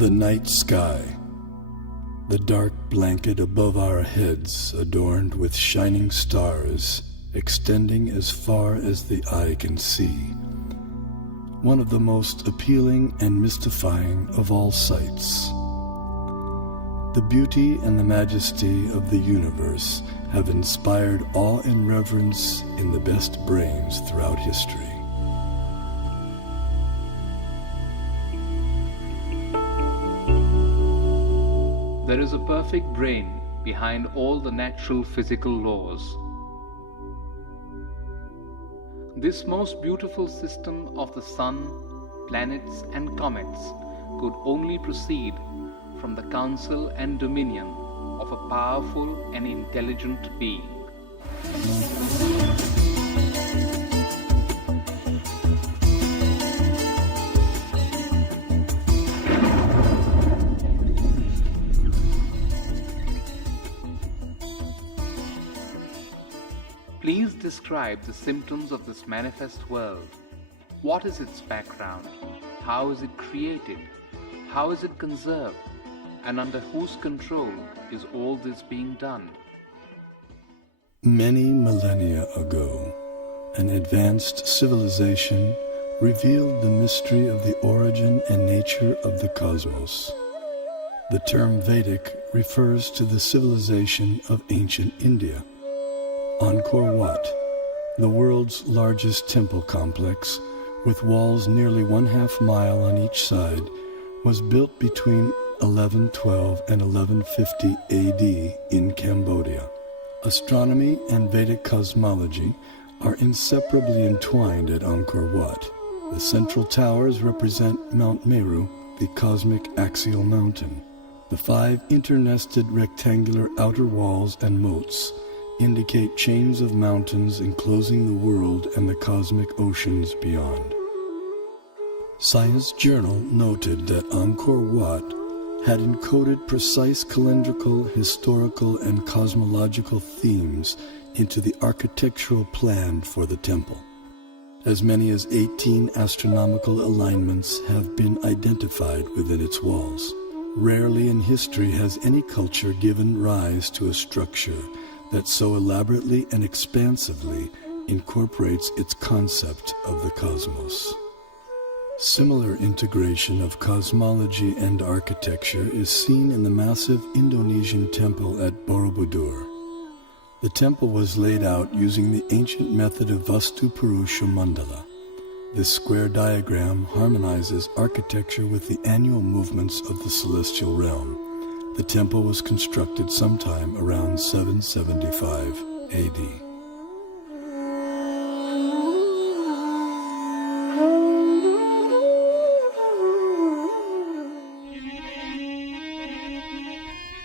The night sky, the dark blanket above our heads adorned with shining stars extending as far as the eye can see. One of the most appealing and mystifying of all sights. The beauty and the majesty of the universe have inspired awe and reverence in the best brains throughout history. There is a perfect brain behind all the natural physical laws. This most beautiful system of the sun, planets and comets could only proceed from the counsel and dominion of a powerful and intelligent being. Please describe the symptoms of this manifest world. What is its background? How is it created? How is it conserved? And under whose control is all this being done? Many millennia ago, an advanced civilization revealed the mystery of the origin and nature of the cosmos. The term Vedic refers to the civilization of ancient India. Angkor Wat, the world's largest temple complex, with walls nearly 1/2 mile on each side, was built between 1112 and 1150 AD in Cambodia. Astronomy and Vedic cosmology are inseparably entwined at Angkor Wat. The central towers represent Mount Meru, the cosmic axial mountain. The 5 internested rectangular outer walls and moats indicate chains of mountains enclosing the world and the cosmic oceans beyond. Science Journal noted that Angkor Wat had encoded precise calendrical, historical, and cosmological themes into the architectural plan for the temple. As many as 18 astronomical alignments have been identified within its walls. Rarely in history has any culture given rise to a structure that so elaborately and expansively incorporates its concept of the cosmos. Similar integration of cosmology and architecture is seen in the massive Indonesian temple at Borobudur. The temple was laid out using the ancient method of Vastu Purusha Mandala. This square diagram harmonizes architecture with the annual movements of the celestial realm. The temple was constructed sometime around 775 AD.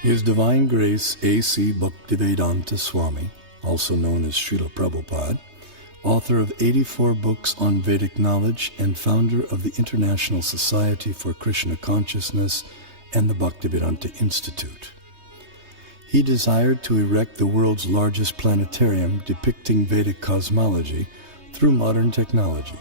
His Divine Grace A.C. Bhaktivedanta Swami, also known as Srila Prabhupada, author of 84 books on Vedic knowledge and founder of the International Society for Krishna Consciousness and the Bhaktivedanta Institute. He desired to erect the world's largest planetarium depicting Vedic cosmology through modern technology.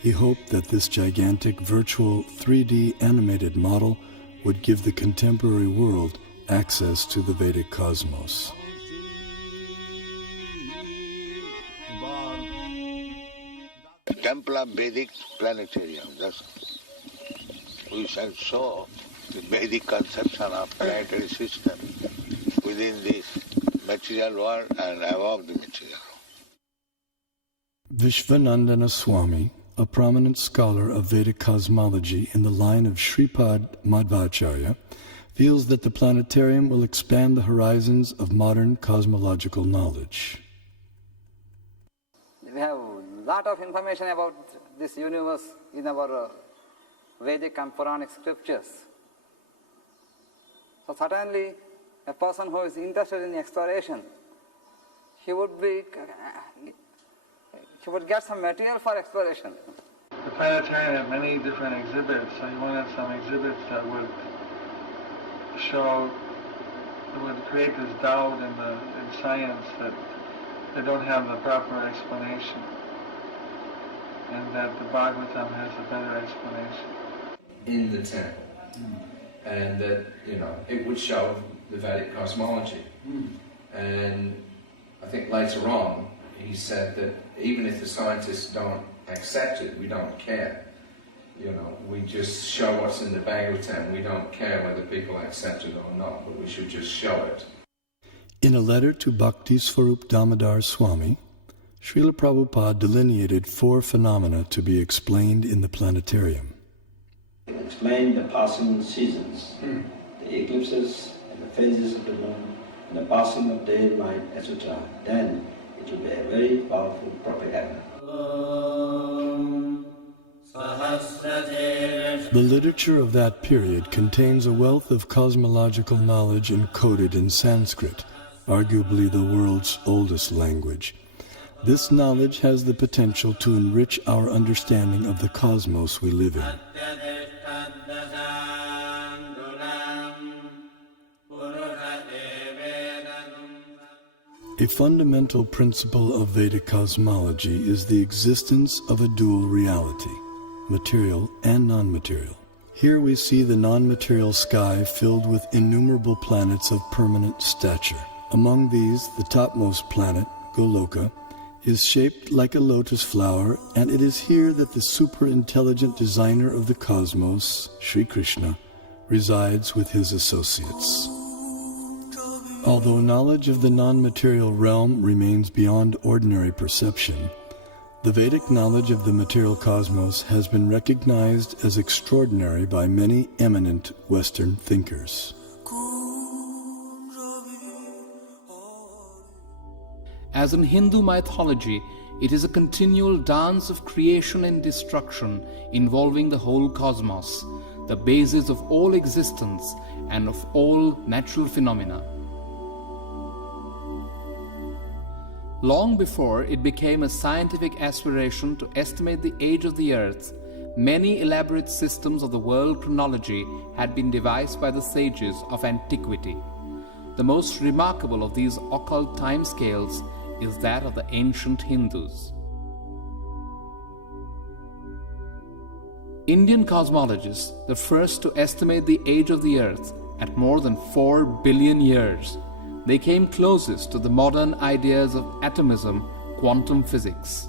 He hoped that this gigantic virtual 3D animated model would give the contemporary world access to the Vedic cosmos. The Temple of Vedic Planetarium, we shall show the Vedic conception of planetary system within this material world and above the material. Vishwanandana Swami, a prominent scholar of Vedic cosmology in the line of Shripad Madhvacharya, feels that the planetarium will expand the horizons of modern cosmological knowledge. We have a lot of information about this universe in our Vedic and Puranic scriptures. So certainly a person who is interested in exploration, he would get some material for exploration. The planetarium had many different exhibits, so he wanted some exhibits that would create this doubt in science that they don't have the proper explanation, and that the Bhagavatam has a better explanation. In the temple, and that, it would show the Vedic cosmology. And I think later on, he said that even if the scientists don't accept it, we don't care. We just show what's in the Bhagavatam. We don't care whether people accept it or not, but we should just show it. In a letter to Bhakti Swarup Damodar Swami, Srila Prabhupada delineated 4 phenomena to be explained in the planetarium. Explain the passing seasons, the eclipses and the phases of the moon, and the passing of day and night, etc. Then it will be a very powerful propaganda. The literature of that period contains a wealth of cosmological knowledge encoded in Sanskrit, arguably the world's oldest language. This knowledge has the potential to enrich our understanding of the cosmos we live in. A fundamental principle of Vedic cosmology is the existence of a dual reality, material and non-material. Here we see the non-material sky filled with innumerable planets of permanent stature. Among these, the topmost planet, Goloka, is shaped like a lotus flower, and it is here that the super-intelligent designer of the cosmos, Sri Krishna, resides with his associates. Although knowledge of the non-material realm remains beyond ordinary perception, the Vedic knowledge of the material cosmos has been recognized as extraordinary by many eminent Western thinkers. As in Hindu mythology, it is a continual dance of creation and destruction involving the whole cosmos, the basis of all existence and of all natural phenomena. Long before it became a scientific aspiration to estimate the age of the earth, many elaborate systems of the world chronology had been devised by the sages of antiquity. The most remarkable of these occult timescales is that of the ancient Hindus. Indian cosmologists, the first to estimate the age of the earth at more than 4 billion years, they came closest to the modern ideas of atomism, quantum physics.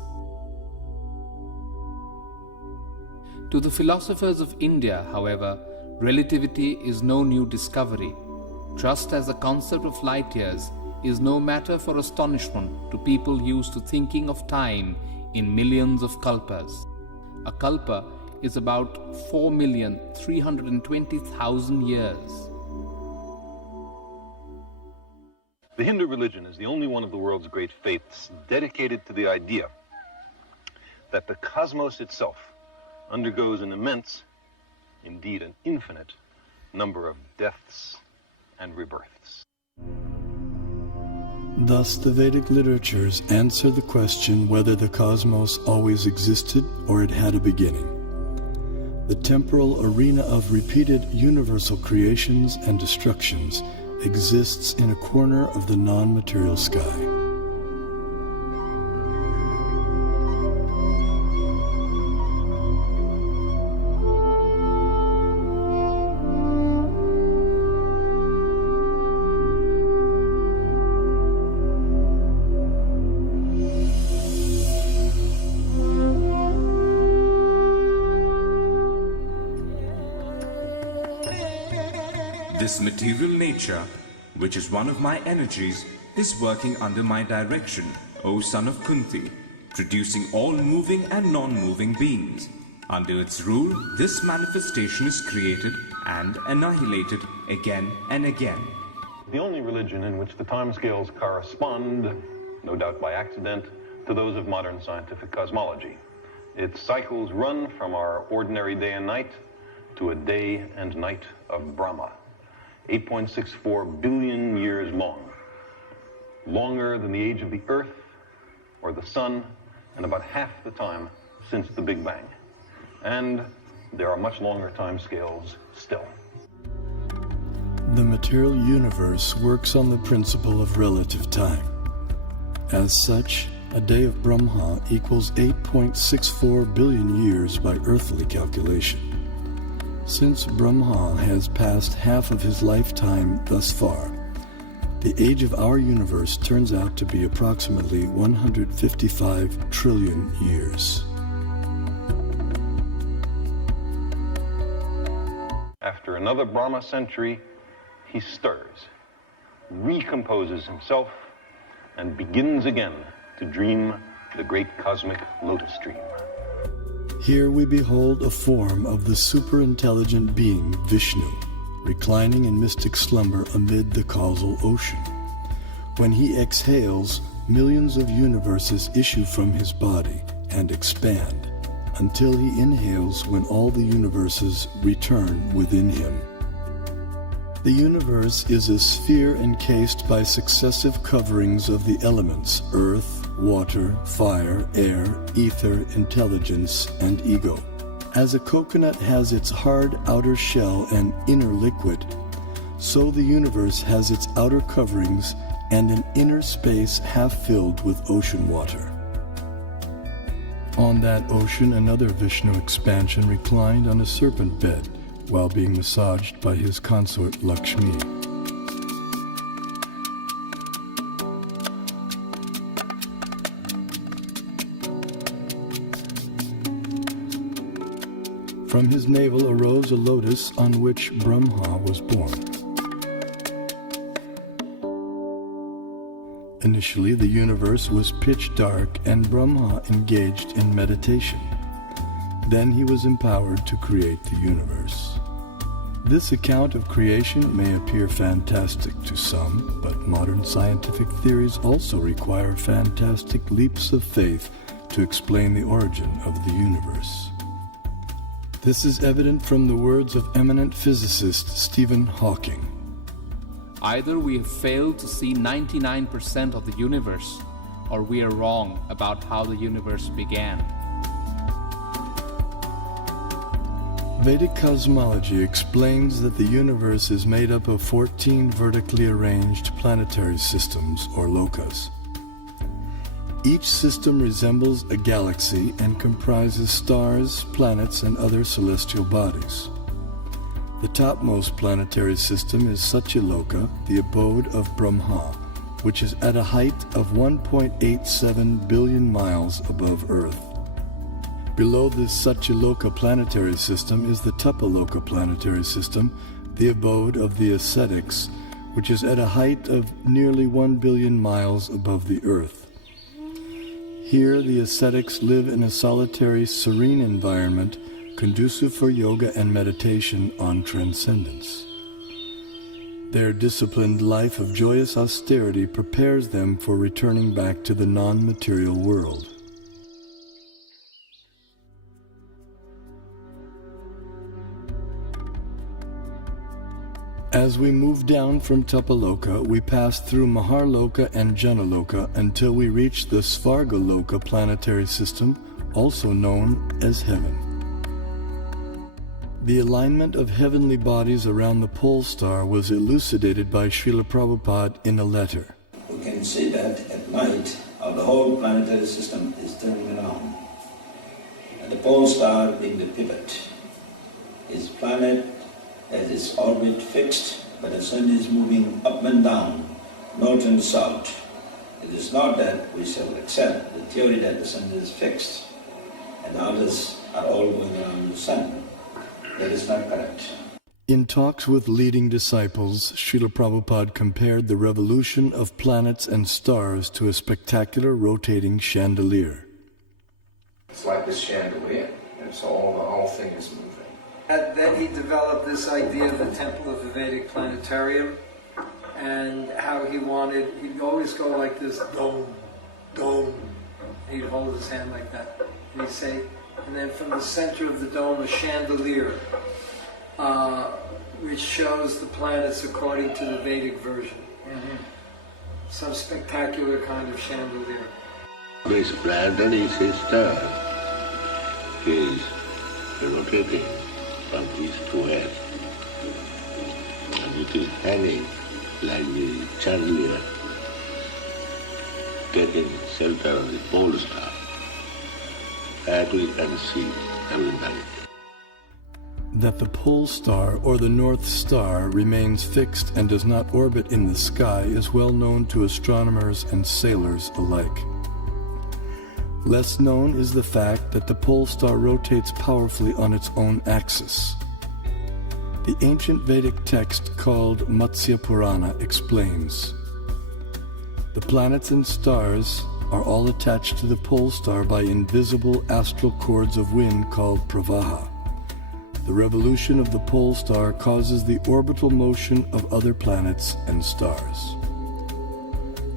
To the philosophers of India, however, relativity is no new discovery, just as the concept of light years is no matter for astonishment to people used to thinking of time in millions of kalpas. A kalpa is about 4,320,000 years. The Hindu religion is the only one of the world's great faiths dedicated to the idea that the cosmos itself undergoes an immense, indeed an infinite, number of deaths and rebirths. Thus, the Vedic literatures answer the question whether the cosmos always existed or it had a beginning. The temporal arena of repeated universal creations and destructions exists in a corner of the non-material sky. This material nature, which is one of my energies, is working under my direction, O son of Kunti, producing all moving and non-moving beings. Under its rule, this manifestation is created and annihilated again and again. The only religion in which the timescales correspond, no doubt by accident, to those of modern scientific cosmology. Its cycles run from our ordinary day and night to a day and night of Brahma. 8.64 billion years long, longer than the age of the Earth or the Sun, and about half the time since the Big Bang. And there are much longer time scales still. The material universe works on the principle of relative time. As such, a day of Brahma equals 8.64 billion years by earthly calculation. Since Brahma has passed half of his lifetime thus far, the age of our universe turns out to be approximately 155 trillion years. After another Brahma century, he stirs, recomposes himself, and begins again to dream the great cosmic lotus dream. Here we behold a form of the superintelligent being Vishnu, reclining in mystic slumber amid the causal ocean. When he exhales, millions of universes issue from his body and expand, until he inhales when all the universes return within him. The universe is a sphere encased by successive coverings of the elements earth, water, fire, air, ether, intelligence, and ego. As a coconut has its hard outer shell and inner liquid, so the universe has its outer coverings and an inner space half filled with ocean water. On that ocean, another Vishnu expansion reclined on a serpent bed while being massaged by his consort Lakshmi. From his navel arose a lotus on which Brahma was born. Initially, the universe was pitch dark and Brahma engaged in meditation. Then he was empowered to create the universe. This account of creation may appear fantastic to some, but modern scientific theories also require fantastic leaps of faith to explain the origin of the universe. This is evident from the words of eminent physicist Stephen Hawking. Either we have failed to see 99% of the universe, or we are wrong about how the universe began. Vedic cosmology explains that the universe is made up of 14 vertically arranged planetary systems, or lokas. Each system resembles a galaxy and comprises stars, planets, and other celestial bodies. The topmost planetary system is Satyaloka, the abode of Brahma, which is at a height of 1.87 billion miles above Earth. Below this Satyaloka planetary system is the Tapaloka planetary system, the abode of the ascetics, which is at a height of nearly 1 billion miles above the Earth. Here the ascetics live in a solitary, serene environment conducive for yoga and meditation on transcendence. Their disciplined life of joyous austerity prepares them for returning back to the non-material world. As we move down from Tapaloka, we pass through Maharloka and Janaloka until we reach the Svargaloka planetary system, also known as heaven. The alignment of heavenly bodies around the pole star was elucidated by Srila Prabhupada in a letter. We can see that at night the whole planetary system is turning around. And the pole star being the pivot. His planet has its orbit fixed, but the sun is moving up and down, north and south. It is not that we shall accept the theory that the sun is fixed and others are all going around the sun. That is not correct. In talks with leading disciples, Srila Prabhupada compared the revolution of planets and stars to a spectacular rotating chandelier. It's like this chandelier, and so the whole thing is moving. And then he developed this idea of the Temple of the Vedic Planetarium, and how he'd always go like this, dome, dome. He'd hold his hand like that, and he'd say, and then from the center of the dome, a chandelier, which shows the planets according to the Vedic version. Some spectacular kind of chandelier. This planetary system is rotating from east to west, and it is hanging like the chandelier, taking shelter of the pole star. That we can see every night. That the pole star or the North Star remains fixed and does not orbit in the sky is well known to astronomers and sailors alike. Less known is the fact that the pole star rotates powerfully on its own axis. The ancient Vedic text called Matsya Purana explains, "The planets and stars are all attached to the pole star by invisible astral cords of wind called pravaha. The revolution of the pole star causes the orbital motion of other planets and stars."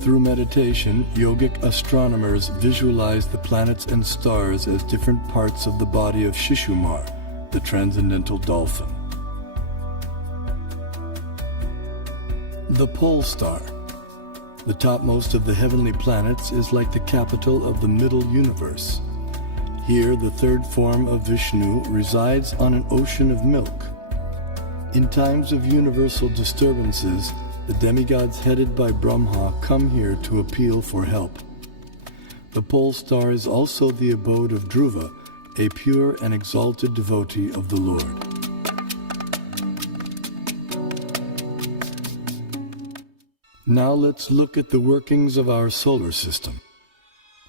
Through meditation, yogic astronomers visualize the planets and stars as different parts of the body of Shishumar, the transcendental dolphin. The pole star, the topmost of the heavenly planets, is like the capital of the middle universe. Here, the third form of Vishnu resides on an ocean of milk. In times of universal disturbances, the demigods headed by Brahma come here to appeal for help. The pole star is also the abode of Dhruva, a pure and exalted devotee of the Lord. Now let's look at the workings of our solar system.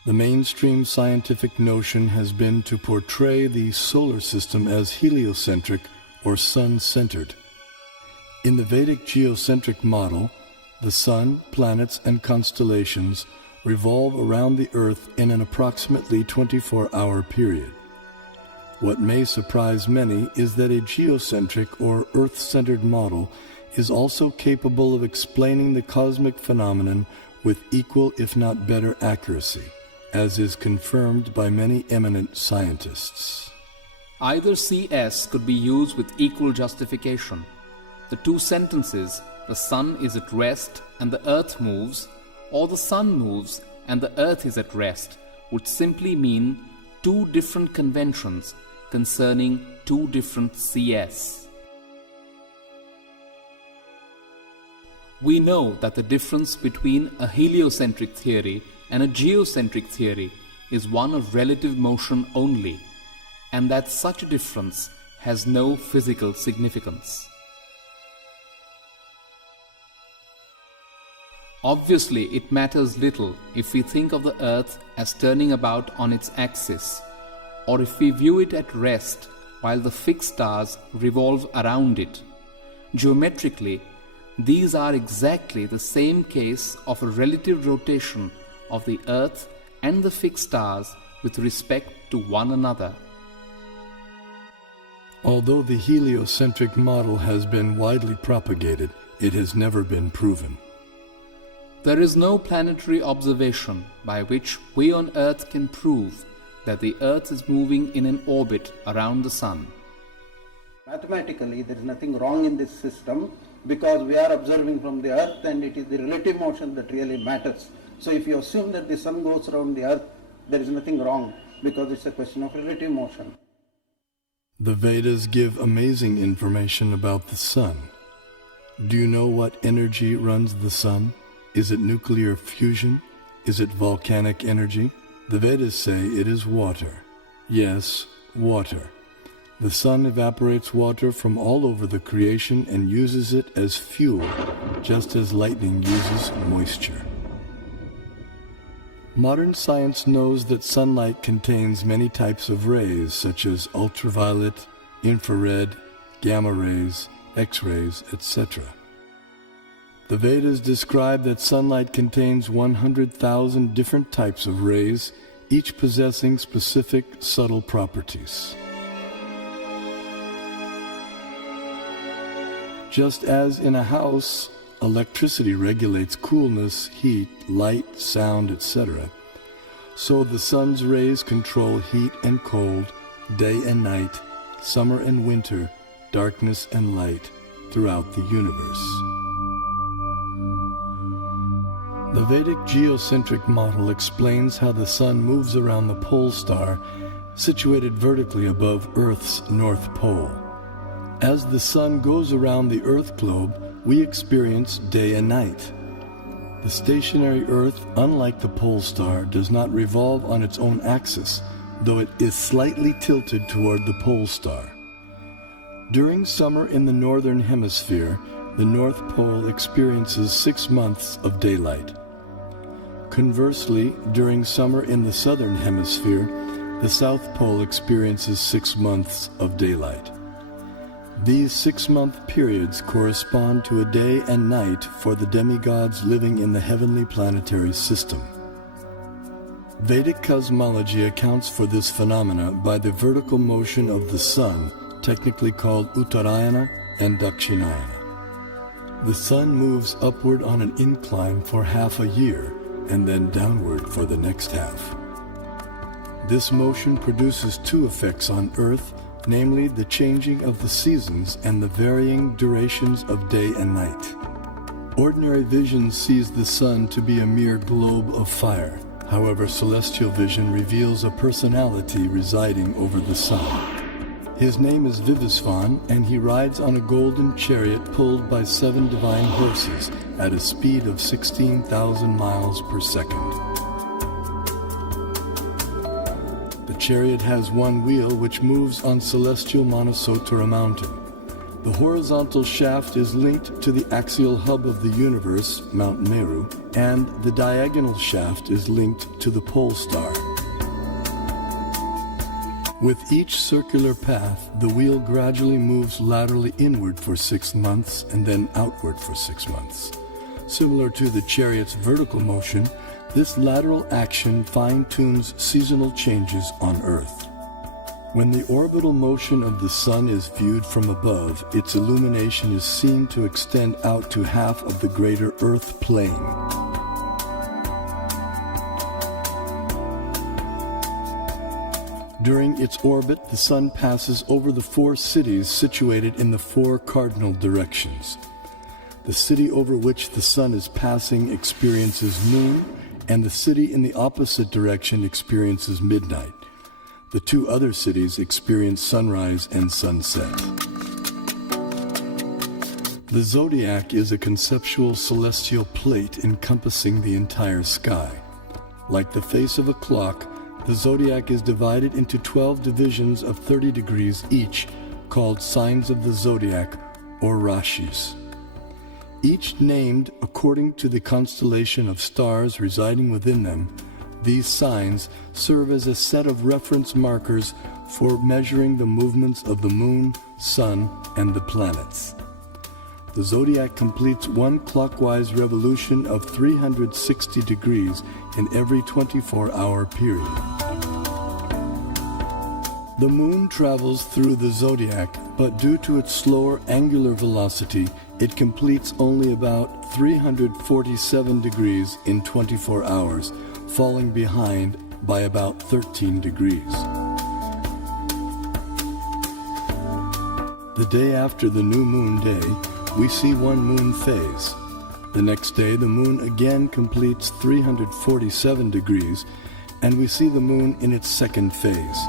The mainstream scientific notion has been to portray the solar system as heliocentric or sun-centered. In the Vedic geocentric model, the sun, planets, and constellations revolve around the Earth in an approximately 24-hour period. What may surprise many is that a geocentric or Earth-centered model is also capable of explaining the cosmic phenomenon with equal, if not better, accuracy, as is confirmed by many eminent scientists. Either CS could be used with equal justification. The two sentences, "the sun is at rest and the earth moves," or "the sun moves and the earth is at rest," would simply mean two different conventions concerning two different CS. We know that the difference between a heliocentric theory and a geocentric theory is one of relative motion only, and that such a difference has no physical significance. Obviously, it matters little if we think of the earth as turning about on its axis, or if we view it at rest while the fixed stars revolve around it. Geometrically, these are exactly the same case of a relative rotation of the earth and the fixed stars with respect to one another. Although the heliocentric model has been widely propagated, it has never been proven. There is no planetary observation by which we on Earth can prove that the Earth is moving in an orbit around the Sun. Mathematically, there is nothing wrong in this system because we are observing from the Earth and it is the relative motion that really matters. So if you assume that the Sun goes around the Earth, there is nothing wrong because it's a question of relative motion. The Vedas give amazing information about the Sun. Do you know what energy runs the Sun? Is it nuclear fusion? Is it volcanic energy? The Vedas say it is water. Yes, water. The Sun evaporates water from all over the creation and uses it as fuel, just as lightning uses moisture. Modern science knows that sunlight contains many types of rays, such as ultraviolet, infrared, gamma rays, X-rays, etc. The Vedas describe that sunlight contains 100,000 different types of rays, each possessing specific subtle properties. Just as in a house, electricity regulates coolness, heat, light, sound, etc., so the sun's rays control heat and cold, day and night, summer and winter, darkness and light throughout the universe. The Vedic geocentric model explains how the Sun moves around the pole star situated vertically above Earth's North Pole. As the Sun goes around the Earth globe, we experience day and night. The stationary Earth, unlike the pole star, does not revolve on its own axis, though it is slightly tilted toward the pole star. During summer in the northern hemisphere, the North Pole experiences 6 months of daylight. Conversely, during summer in the southern hemisphere, the South Pole experiences 6 months of daylight. These 6-month periods correspond to a day and night for the demigods living in the heavenly planetary system. Vedic cosmology accounts for this phenomena by the vertical motion of the sun, technically called Uttarayana and Dakshinayana. The sun moves upward on an incline for half a year and then downward for the next half. This motion produces 2 effects on Earth, namely the changing of the seasons and the varying durations of day and night. Ordinary vision sees the sun to be a mere globe of fire. However, celestial vision reveals a personality residing over the sun. His name is Vivasvan, and he rides on a golden chariot pulled by 7 divine horses at a speed of 16,000 miles per second. The chariot has 1 wheel which moves on celestial Manasottara mountain. The horizontal shaft is linked to the axial hub of the universe, Mount Meru, and the diagonal shaft is linked to the pole star. With each circular path, the wheel gradually moves laterally inward for 6 months and then outward for 6 months. Similar to the chariot's vertical motion, this lateral action fine-tunes seasonal changes on Earth. When the orbital motion of the sun is viewed from above, its illumination is seen to extend out to half of the greater Earth plane. During its orbit, the sun passes over the 4 cities situated in the 4 cardinal directions. The city over which the sun is passing experiences noon, and the city in the opposite direction experiences midnight. The 2 other cities experience sunrise and sunset. The zodiac is a conceptual celestial plate encompassing the entire sky. Like the face of a clock, the zodiac is divided into 12 divisions of 30 degrees each, called signs of the zodiac, or rashis. Each named according to the constellation of stars residing within them. These signs serve as a set of reference markers for measuring the movements of the moon, sun, and the planets. The zodiac completes 1 clockwise revolution of 360 degrees in every 24-hour period. The moon travels through the zodiac, but due to its slower angular velocity, it completes only about 347 degrees in 24 hours, falling behind by about 13 degrees. The day after the new moon day, we see 1 moon phase. The next day, the moon again completes 347 degrees, and we see the moon in its 2nd phase.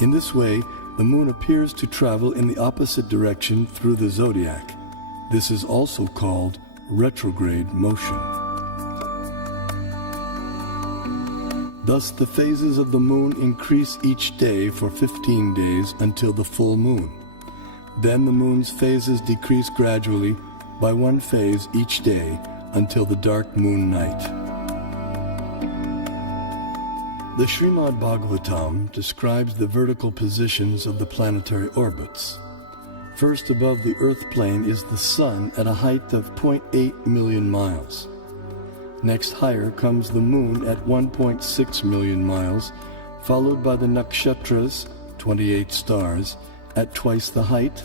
In this way, the moon appears to travel in the opposite direction through the zodiac. This is also called retrograde motion. Thus, the phases of the moon increase each day for 15 days until the full moon. Then the moon's phases decrease gradually by 1 phase each day until the dark moon night. The Srimad Bhagavatam describes the vertical positions of the planetary orbits. First above the Earth plane is the Sun at a height of 0.8 million miles. Next higher comes the Moon at 1.6 million miles, followed by the Nakshatras, 28 stars, at twice the height,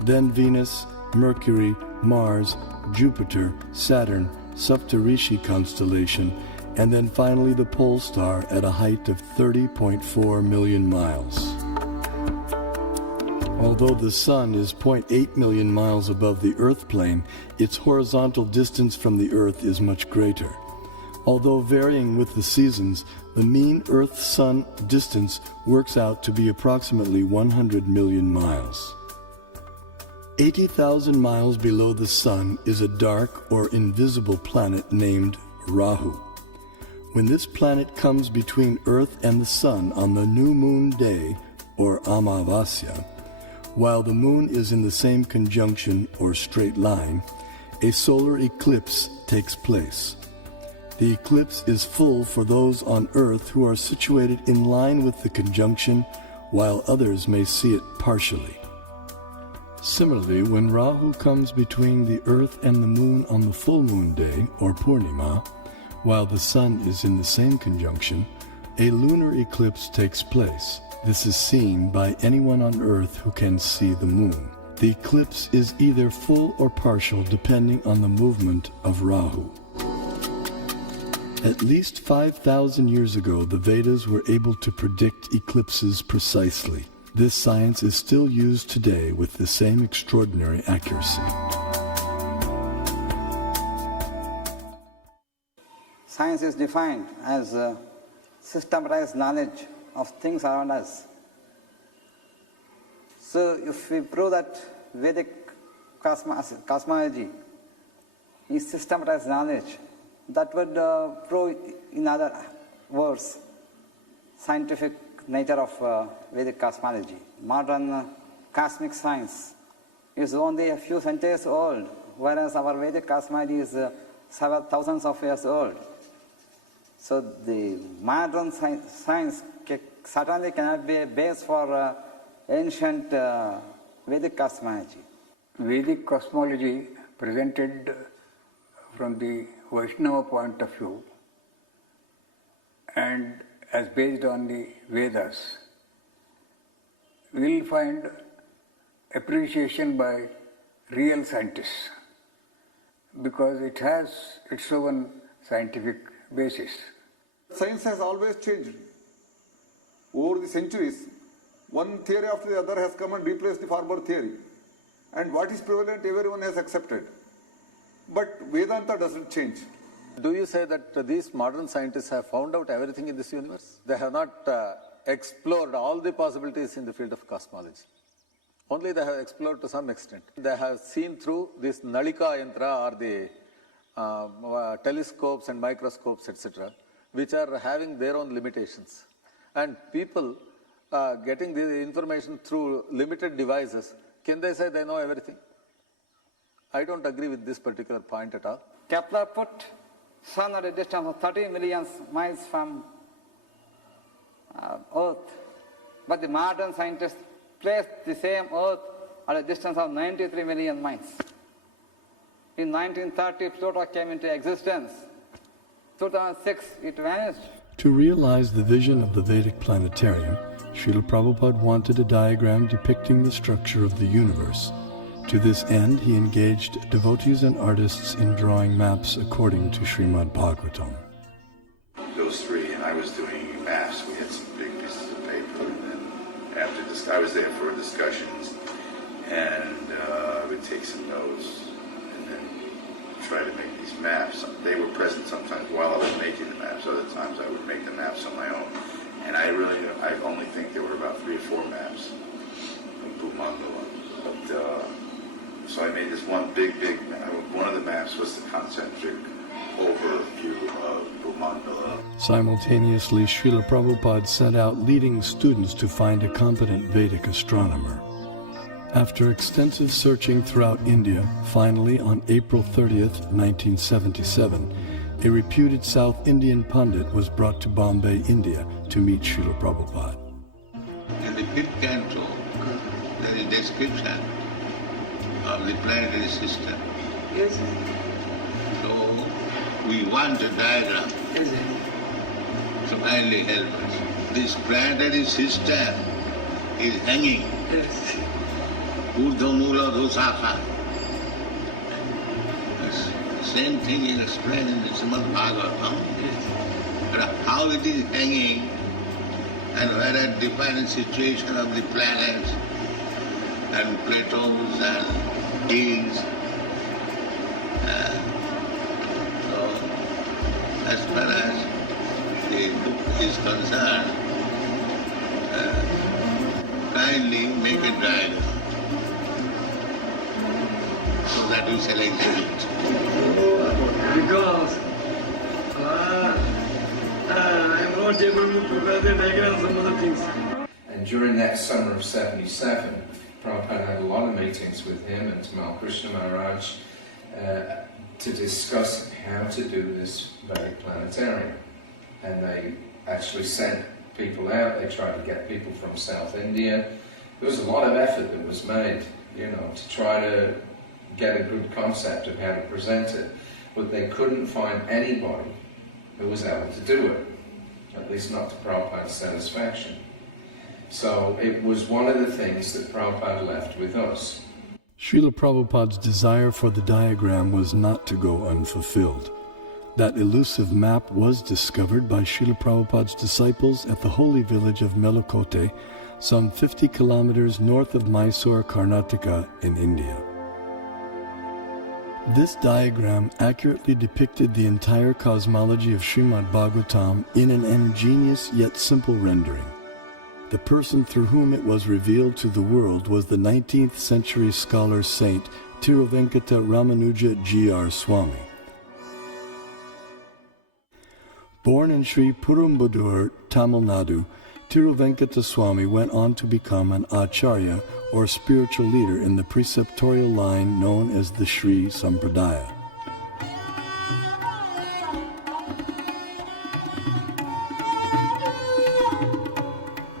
then Venus, Mercury, Mars, Jupiter, Saturn, Saptarishi constellation, and then finally the pole star at a height of 30.4 million miles. Although the Sun is 0.8 million miles above the Earth plane, its horizontal distance from the Earth is much greater. Although varying with the seasons, the mean Earth-Sun distance works out to be approximately 100 million miles. 80,000 miles below the Sun is a dark or invisible planet named Rahu. When this planet comes between Earth and the Sun on the new moon day, or Amavasya, while the moon is in the same conjunction or straight line, a solar eclipse takes place. The eclipse is full for those on Earth who are situated in line with the conjunction, while others may see it partially. Similarly, when Rahu comes between the Earth and the Moon on the full moon day, or Purnima, while the Sun is in the same conjunction, a lunar eclipse takes place. This is seen by anyone on Earth who can see the Moon. The eclipse is either full or partial depending on the movement of Rahu. At least 5,000 years ago, the Vedas were able to predict eclipses precisely. This science is still used today with the same extraordinary accuracy. Science is defined as systematized knowledge of things around us. So if we prove that Vedic cosmology is systematized knowledge, that would prove, in other words, scientific nature of Vedic cosmology. Modern cosmic science is only a few centuries old, whereas our Vedic cosmology is several thousands of years old. So the modern science certainly cannot be a base for ancient Vedic cosmology. Vedic cosmology presented from the Vaishnava point of view and as based on the Vedas will find appreciation by real scientists because it has its own scientific basis. Science has always changed. Over the centuries, one theory after the other has come and replaced the former theory. And what is prevalent, everyone has accepted. But Vedanta doesn't change. Do you say that these modern scientists have found out everything in this universe? They have not explored all the possibilities in the field of cosmology. Only they have explored to some extent. They have seen through this Nalika Yantra or the telescopes and microscopes, etc., which are having their own limitations. And people getting the information through limited devices, can they say they know everything? I don't agree with this particular point at all. Kepler put Sun at a distance of 30 million miles from Earth, but the modern scientists placed the same Earth at a distance of 93 million miles. In 1930, Pluto came into existence. 2006, it vanished. To realize the vision of the Vedic planetarium, Srila Prabhupada wanted a diagram depicting the structure of the universe. To this end, he engaged devotees and artists in drawing maps according to Srimad Bhagavatam. Those three, and I was doing maps. We had some big pieces of paper, and then after this, I was there for discussions, and we'd take some notes, and then try to make these maps. They were present sometimes while I was making the maps. Other times I would make the maps on my own. And I only think there were about 3 or 4 maps of Bhumandala. But, so I made this one big map. One of the maps was the concentric overview of Bhumandala. Simultaneously, Srila Prabhupada sent out leading students to find a competent Vedic astronomer. After extensive searching throughout India, finally on April 30th, 1977, a reputed South Indian pundit was brought to Bombay, India to meet Srila Prabhupada. In the 5th canto, there is a description of the planetary system. Yes. So we want a diagram. Yes. So kindly help us. This planetary system is hanging. Yes. Urdhva Dosaka. Same thing is explained in the Srimad Bhagavatam. But how it is hanging and where a different situation of the planets and Platos and kings. So as far as the book is concerned, kindly make a diagram so that we shall exhibit. Because draw table, prepare the diagrams, some other things. And during that summer of 77, Prabhupada had a lot of meetings with him and Tamal Krishna Maharaj to discuss how to do this Vedic planetarium. And they actually sent people out, they tried to get people from South India. There was a lot of effort that was made, to try to get a good concept of how to present it. But they couldn't find anybody who was able to do it, at least not to Prabhupada's satisfaction. So it was one of the things that Prabhupada left with us. Srila Prabhupada's desire for the diagram was not to go unfulfilled. That elusive map was discovered by Srila Prabhupada's disciples at the holy village of Melakote, some 50 kilometers north of Mysore, Karnataka in India. This diagram accurately depicted the entire cosmology of Srimad Bhagavatam in an ingenious yet simple rendering. The person through whom it was revealed to the world was the 19th century scholar saint Tiruvenkata Ramanuja G.R. Swami. Born in Sri Perumbudur, Tamil Nadu, Tiruvenkata Swami went on to become an acharya or spiritual leader in the preceptorial line known as the Sri Sampradaya.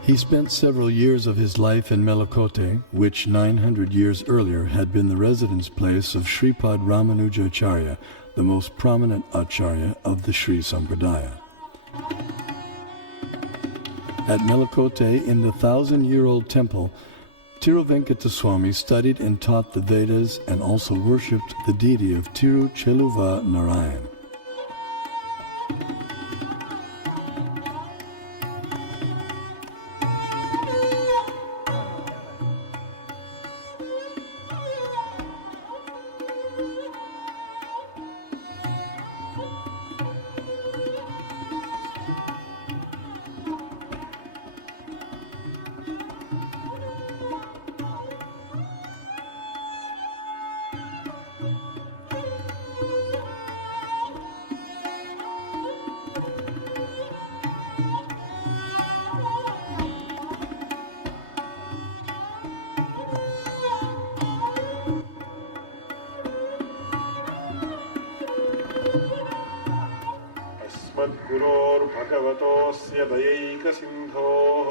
He spent several years of his life in Melakote, which 900 years earlier had been the residence place of Sripad Ramanujacharya, the most prominent acharya of the Sri Sampradaya. At Melakote, in the 1,000-year-old temple, Tiruvenkata Swami studied and taught the Vedas and also worshipped the deity of Tirucheluva Narayan. भगवतोऽस्य दयैकसिन्धोः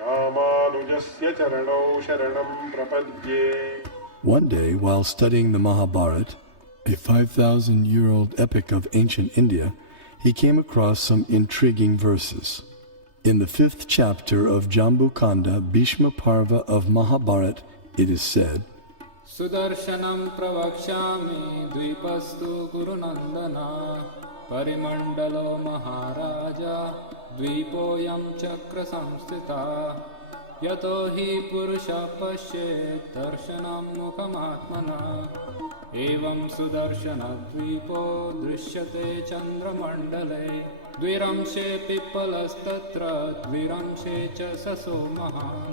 रामानुजस्य चरणौ शरणं प्रपद्ये. One day, while studying the Mahabharata, a 5,000-year-old epic of ancient India, he came across some intriguing verses. In the 5th chapter of Jambukanda, Bhishma Parva of Mahabharata, it is said, Sudarshanam pravakshami dvipastu gurunandana parimandalo maharaja dvipoyam chakra samstita yato hi purusha pashyet darshanam mukhamatmana evam sudarshana dvipo drishyate chandramandale dviramshe pippalastatra dviramshe cha saso mahan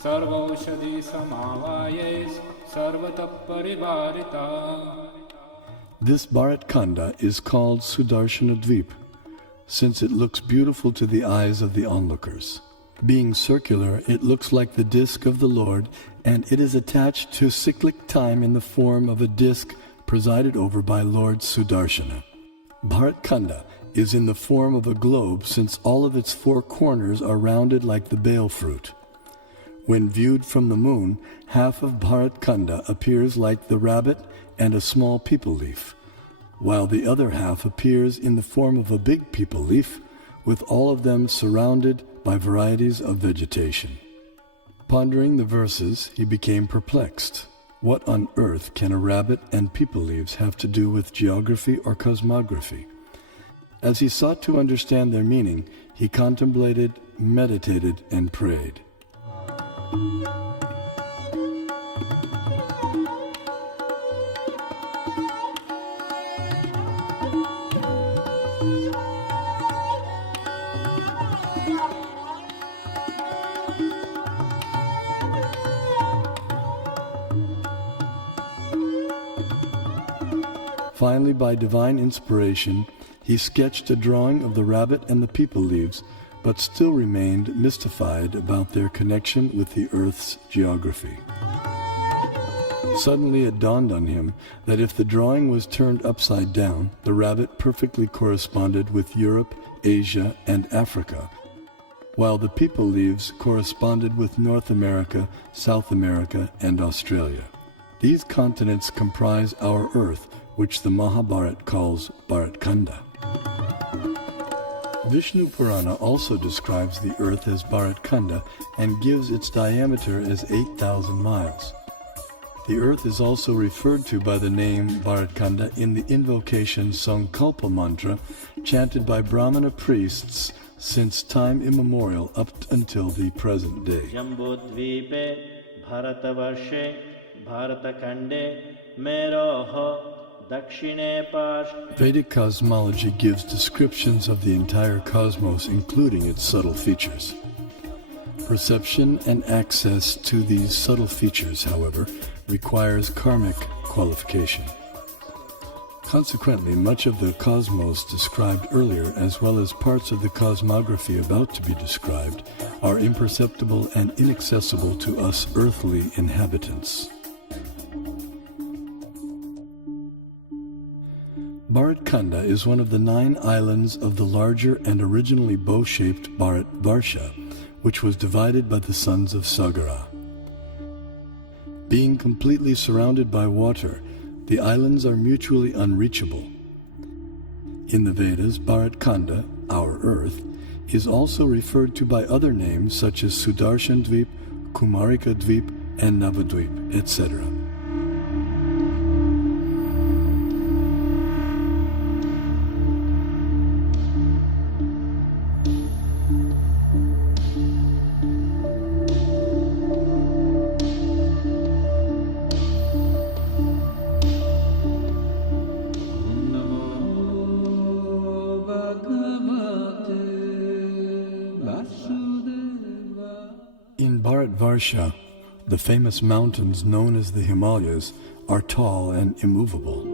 sarvaushadhi samavayes sarvata parivarita. This Bharat Khanda is called Sudarshana Dvip, since it looks beautiful to the eyes of the onlookers. Being circular, it looks like the disk of the Lord, and it is attached to cyclic time in the form of a disk presided over by Lord Sudarshana. Bharat Khanda is in the form of a globe, since all of its 4 corners are rounded like the bale fruit. When viewed from the moon, half of Bharat Khanda appears like the rabbit and a small peepal leaf, while the other half appears in the form of a big peepal leaf, with all of them surrounded by varieties of vegetation. Pondering the verses, he became perplexed. What on earth can a rabbit and peepal leaves have to do with geography or cosmography? As he sought to understand their meaning, he contemplated, meditated, and prayed. Finally, by divine inspiration, He sketched a drawing of the rabbit and the peepal leaves, but still remained mystified about their connection with the Earth's geography. Suddenly it dawned on him that if the drawing was turned upside down, the rabbit perfectly corresponded with Europe, Asia, and Africa, while the peepal leaves corresponded with North America, South America, and Australia. These continents comprise our Earth, which the Mahabharata calls Bharatkanda. Vishnu Purana also describes the Earth as Bharatkanda and gives its diameter as 8,000 miles. The Earth is also referred to by the name Bharatkanda in the invocation Sankalpa mantra chanted by Brahmana priests since time immemorial up until the present day. Jambudvipe Bharatavarshe Bharatakande Meroho Dakshine Pash. Vedic cosmology gives descriptions of the entire cosmos, including its subtle features. Perception and access to these subtle features, however, requires karmic qualification. Consequently, much of the cosmos described earlier, as well as parts of the cosmography about to be described, are imperceptible and inaccessible to us earthly inhabitants. Bharatkanda is one of the 9 islands of the larger and originally bow-shaped Bharatvarsha, which was divided by the sons of Sagara. Being completely surrounded by water, the islands are mutually unreachable. In the Vedas, Bharatkanda, our Earth, is also referred to by other names such as Sudarshan Dvip, Kumarika Dvip, and Navadvip, etc. In Bharatvarsha, the famous mountains known as the Himalayas are tall and immovable.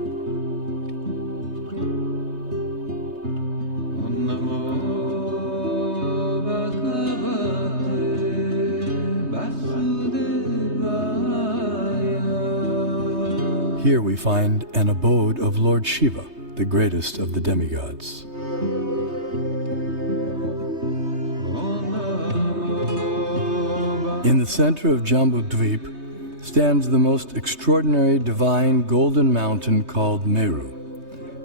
Here we find an abode of Lord Shiva, the greatest of the demigods. In the center of Jambudvip stands the most extraordinary divine golden mountain called Meru.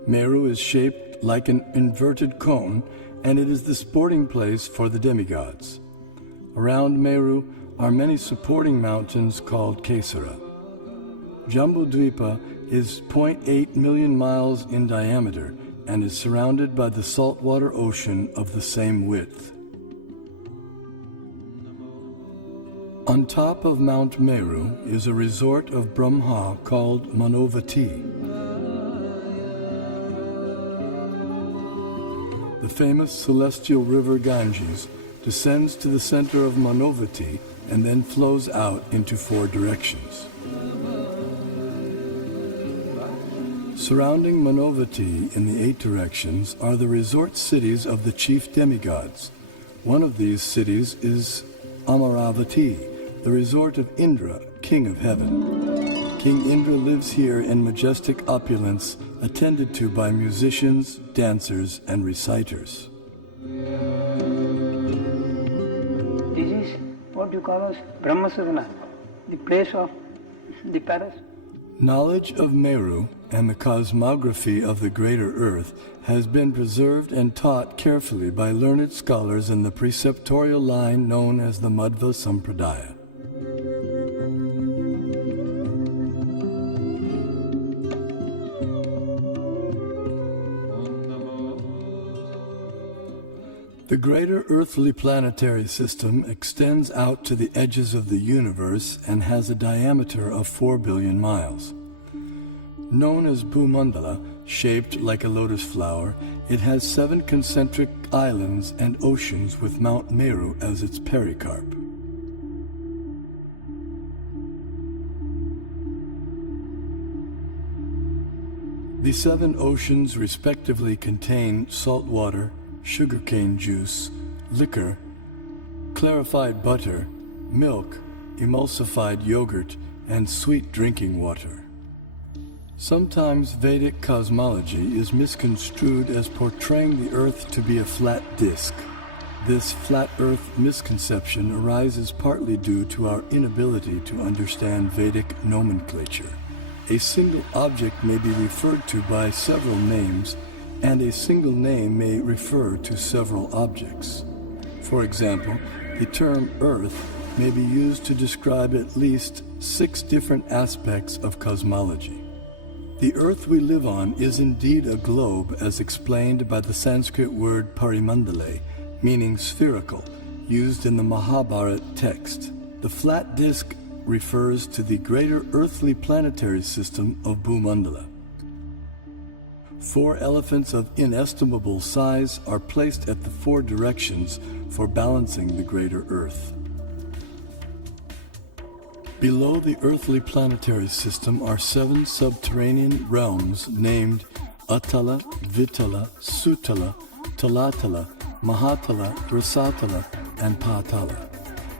Meru is shaped like an inverted cone, and it is the sporting place for the demigods. Around Meru are many supporting mountains called Kesara. Jambudvipa is 0.8 million miles in diameter and is surrounded by the saltwater ocean of the same width. On top of Mount Meru is a resort of Brahma called Manavati. The famous celestial river Ganges descends to the center of Manavati and then flows out into 4 directions. Surrounding Manavati in the 8 directions are the resort cities of the chief demigods. One of these cities is Amaravati, the resort of Indra, king of heaven. King Indra lives here in majestic opulence, attended to by musicians, dancers, and reciters. This is what you call as Brahmasagana, the place of the palace. Knowledge of Meru and the cosmography of the greater Earth has been preserved and taught carefully by learned scholars in the preceptorial line known as the Madhva Sampradaya. The greater earthly planetary system extends out to the edges of the universe and has a diameter of 4 billion miles. Known as Bhumandala, shaped like a lotus flower, it has 7 concentric islands and oceans with Mount Meru as its pericarp. The 7 oceans respectively contain salt water, sugarcane juice, liquor, clarified butter, milk, emulsified yogurt, and sweet drinking water. Sometimes Vedic cosmology is misconstrued as portraying the Earth to be a flat disk. This flat Earth misconception arises partly due to our inability to understand Vedic nomenclature. A single object may be referred to by several names, and a single name may refer to several objects. For example, the term Earth may be used to describe at least 6 different aspects of cosmology. The Earth we live on is indeed a globe as explained by the Sanskrit word parimandale, meaning spherical, used in the Mahabharata text. The flat disk refers to the greater earthly planetary system of Bhumandala. 4 elephants of inestimable size are placed at the 4 directions for balancing the greater Earth. Below the earthly planetary system are 7 subterranean realms named Atala, Vitala, Sutala, Talatala, Mahatala, Rasatala, and Patala,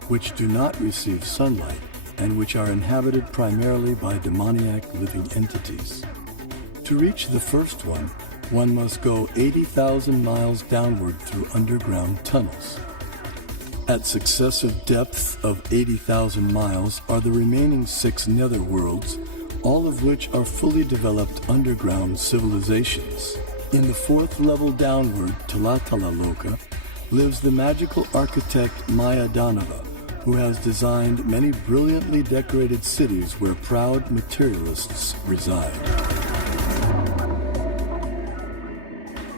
which do not receive sunlight and which are inhabited primarily by demoniac living entities. To reach the first one must go 80,000 miles downward through underground tunnels. At successive depths of 80,000 miles are the remaining 6 netherworlds, all of which are fully developed underground civilizations. In the 4th level downward, Talatala Loka, lives the magical architect Maya Danava, who has designed many brilliantly decorated cities where proud materialists reside.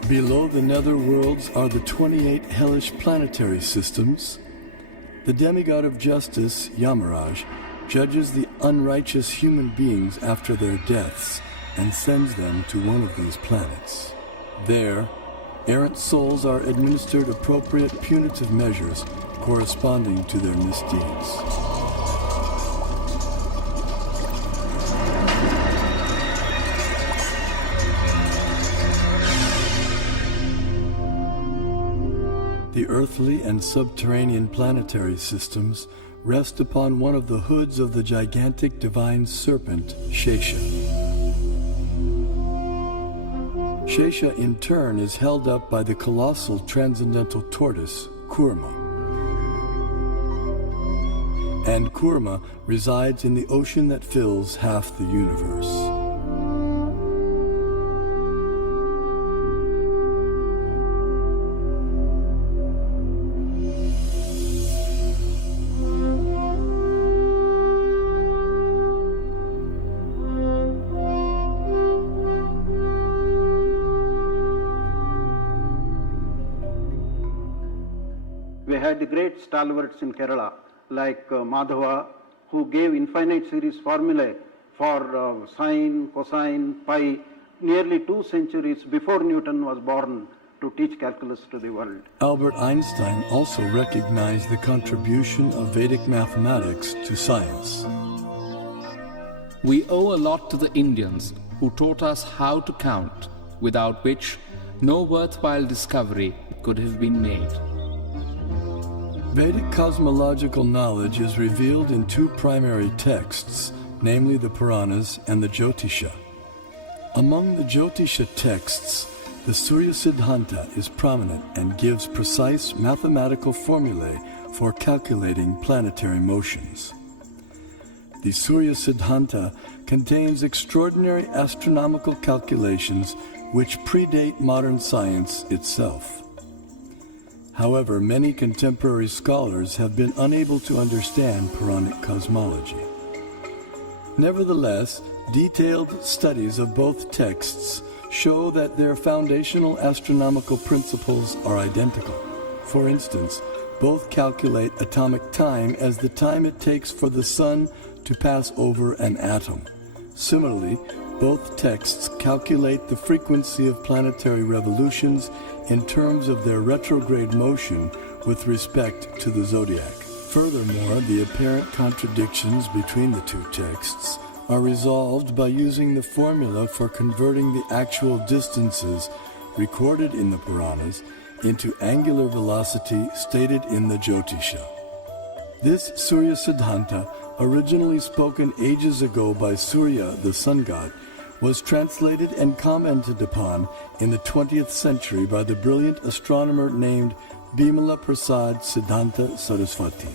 Below the netherworlds are the 28 hellish planetary systems. The demigod of justice, Yamaraj, judges the unrighteous human beings after their deaths and sends them to one of these planets. There, errant souls are administered appropriate punitive measures corresponding to their misdeeds. The earthly and subterranean planetary systems rest upon one of the hoods of the gigantic divine serpent, Shesha. Shesha in turn is held up by the colossal transcendental tortoise, Kurma. And Kurma resides in the ocean that fills half the universe. We had the great stalwarts in Kerala, like Madhava, who gave infinite series formulae for sine, cosine, pi, nearly 2 centuries before Newton was born, to teach calculus to the world. Albert Einstein also recognized the contribution of Vedic mathematics to science. We owe a lot to the Indians who taught us how to count, without which no worthwhile discovery could have been made. Vedic cosmological knowledge is revealed in 2 primary texts, namely the Puranas and the Jyotisha. Among the Jyotisha texts, the Surya Siddhanta is prominent and gives precise mathematical formulae for calculating planetary motions. The Surya Siddhanta contains extraordinary astronomical calculations which predate modern science itself. However, many contemporary scholars have been unable to understand Puranic cosmology. Nevertheless, detailed studies of both texts show that their foundational astronomical principles are identical. For instance, both calculate atomic time as the time it takes for the sun to pass over an atom. Similarly, both texts calculate the frequency of planetary revolutions in terms of their retrograde motion with respect to the zodiac. Furthermore, the apparent contradictions between the 2 texts are resolved by using the formula for converting the actual distances recorded in the Puranas into angular velocity stated in the Jyotisha. This Surya Siddhanta, originally spoken ages ago by Surya, the sun god, was translated and commented upon in the 20th century by the brilliant astronomer named Bimala Prasad Siddhanta Saraswati.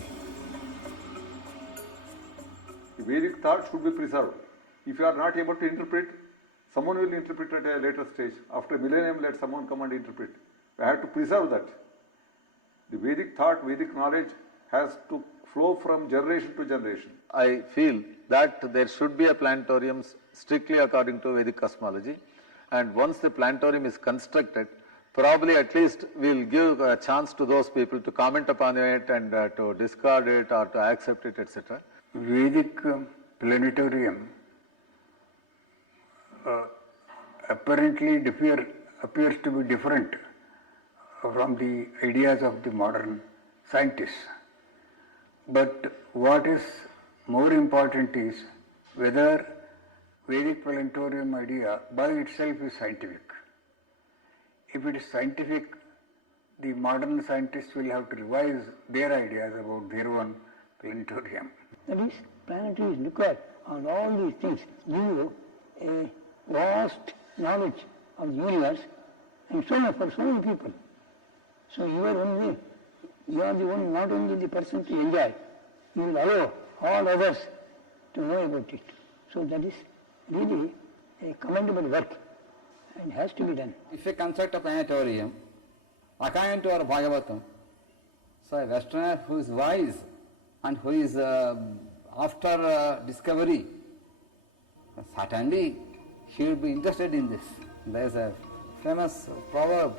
The Vedic thought should be preserved. If you are not able to interpret, someone will interpret at a later stage. After a millennium, let someone come and interpret. We have to preserve that. The Vedic thought, Vedic knowledge has to flow from generation to generation. I feel that there should be a planetarium strictly according to Vedic cosmology, and once the planetarium is constructed, probably at least we'll give a chance to those people to comment upon it and to discard it or to accept it, etc. Vedic planetarium apparently appears to be different from the ideas of the modern scientists. But what is more important is whether Vedic planetarium idea by itself is scientific. If it is scientific, the modern scientists will have to revise their ideas about their own planetarium. That is, planetaries look at on all these things, give you a vast knowledge of the universe, and so on for so many people. So you are only, you are the one, not only the person to enjoy, you will allow all others to know about it. So that is really a commendable work and has to be done. If you construct a planetarium, according to our Bhagavatam, so a Westerner who is wise and who is after discovery, certainly he will be interested in this. There is a famous proverb,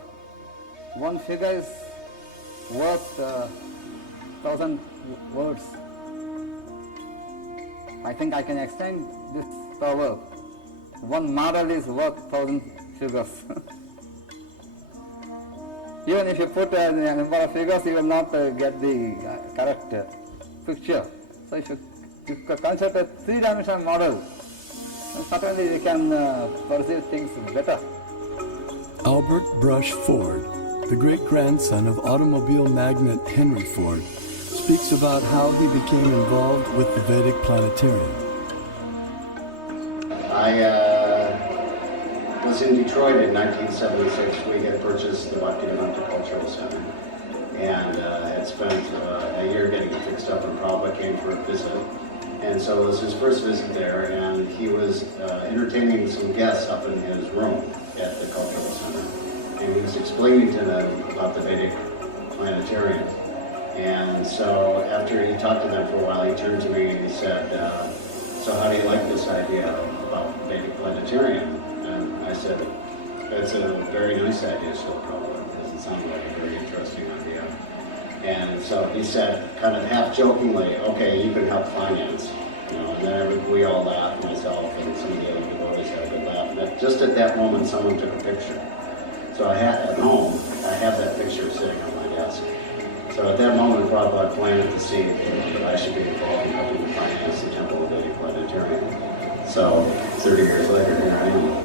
one figure is worth 1,000 words. I think I can extend this proverb. One model is worth 1,000 figures. Even if you put a number of figures, you will not get the correct picture. So if you construct a three-dimensional model, certainly we can perceive things better. Albert Brush Ford, the great-grandson of automobile magnate Henry Ford, speaks about how he became involved with the Vedic planetarium. I was in Detroit in 1976. We had purchased the Bhaktivedanta Cultural Center and had spent a year getting it fixed up, and Prabhupada came for a visit. And so it was his first visit there, and he was entertaining some guests up in his room at the Cultural Center. And he was explaining to them about the Vedic planetarium. And so after he talked to them for a while, he turned to me and he said, so how do you like this idea about Vedic planetarium? And I said, that's a very nice idea, so probably doesn't sound like a very interesting idea. And so he said, kind of half jokingly, okay, you can help finance. You know, and then we all laughed, myself and some of the other devotees had a good laugh. And just at that moment, someone took a picture. So I had, at home, I have that picture sitting on my desk. So at that moment, Prabhupada planted the seed that I should be involved in helping to finance the Temple of Vedic Planetarium. So 30 years later, here I am.